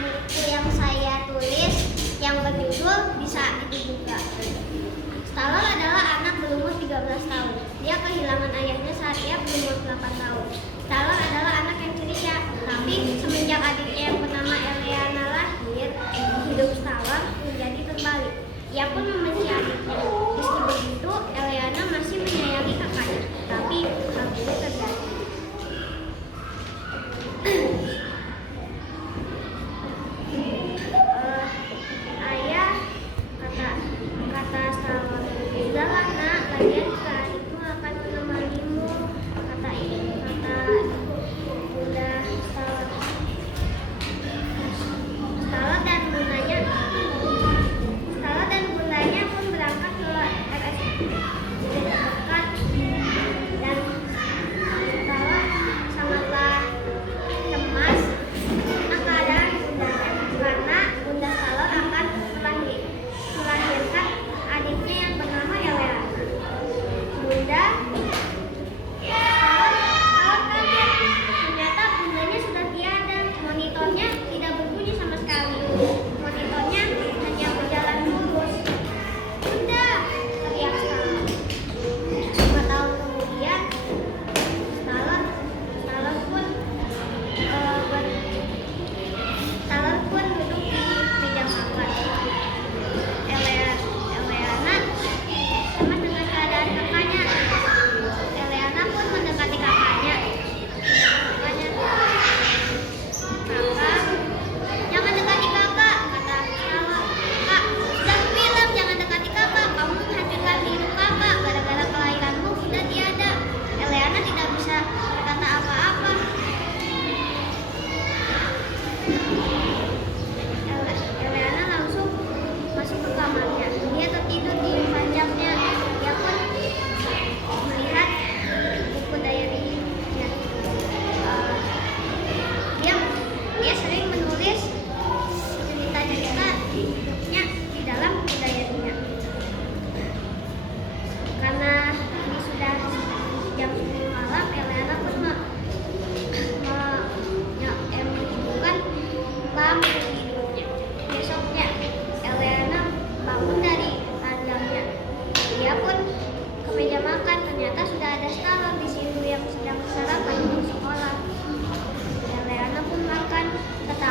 buku yang saya tulis yang berjudul Bisa Itu Juga. Stalor adalah anak berumur 13 tahun. Dia kehilangan ayahnya saat ia berumur 8 tahun. Stalor adalah anak yang ceria, tapi semenjak adiknya yang bernama Eleana lahir, hidup Stalor menjadi terbalik. Ia pun membenci adiknya. Meski begitu, Eleana masih menyayangi kakaknya, tapi hal ini terjadi. Ayah kata Stalor, "Sudahlah nak, lagian juga adikmu akan menemanimu," kata Bunda Stalor. Stalor dan bundanya pun berangkat ke RSUD terdekat, dan Stalor sangatlah cemas tentang keadaan bundanya karena Bunda Stalor akan melahirkan adiknya yang bernama Eleana. Stalor kaget, ternyata bundanya sudah tiada. Monitornya tidak berbunyi sama sekali. Monitornya hanya berjalan mulus. "Bunda!" teriak Stalor. 5 tahun kemudian, Stalor pun duduk di meja makan. Eleana sama dengan keadaan kakaknya. Eleana pun mendekati kakaknya. "Kakak, jangan dekati kakak," kata Stalor. "Kak, sudah bilang jangan dekati kakak. Kamu menghancurkan hidup kakak. Gara-gara kelahiranmu sudah tiada." Eleana tidak bisa berkata apa-apa. Eleana langsung masuk ke kamarnya. Dia tertidur di ranjangnya. Dia pun melihat buku diary-nya. Dia sering menulis cerita-cerita hidupnya di dalam buku diary-nya. Karena ini sudah jam 10 malam, Eleana pun menyibukkan lampu hidupnya. Besoknya, Eleana bangun dari ranjangnya. Dia pun ke meja makan. Ternyata sudah ada Stalor di situ yang sedang sarapan di sekolah. Eleana pun makan, tetapi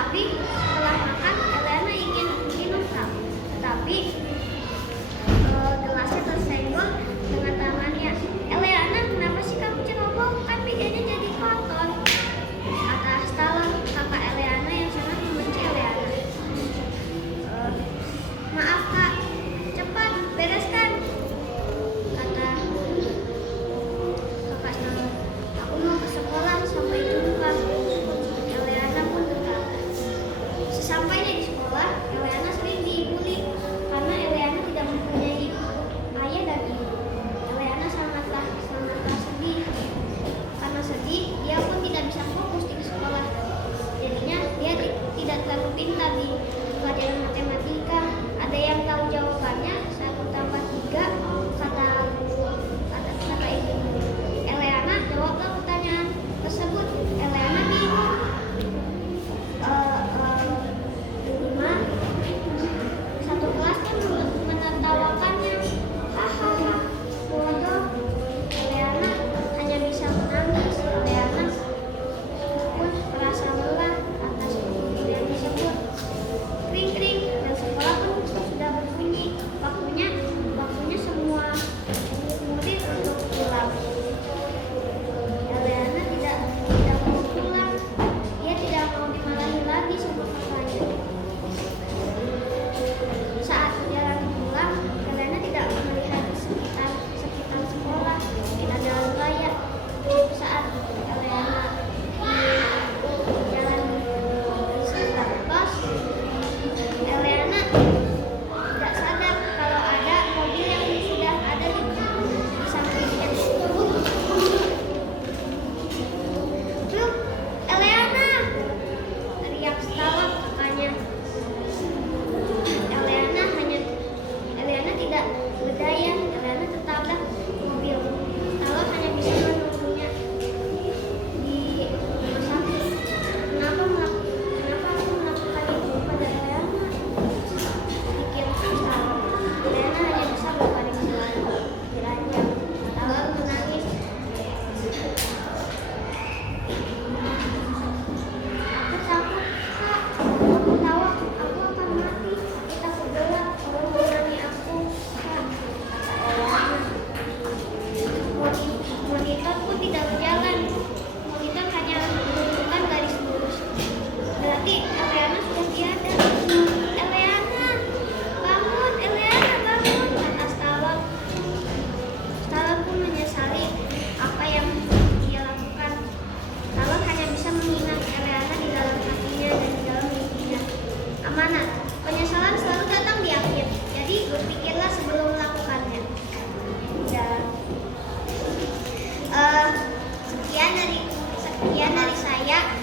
Sekian dari saya.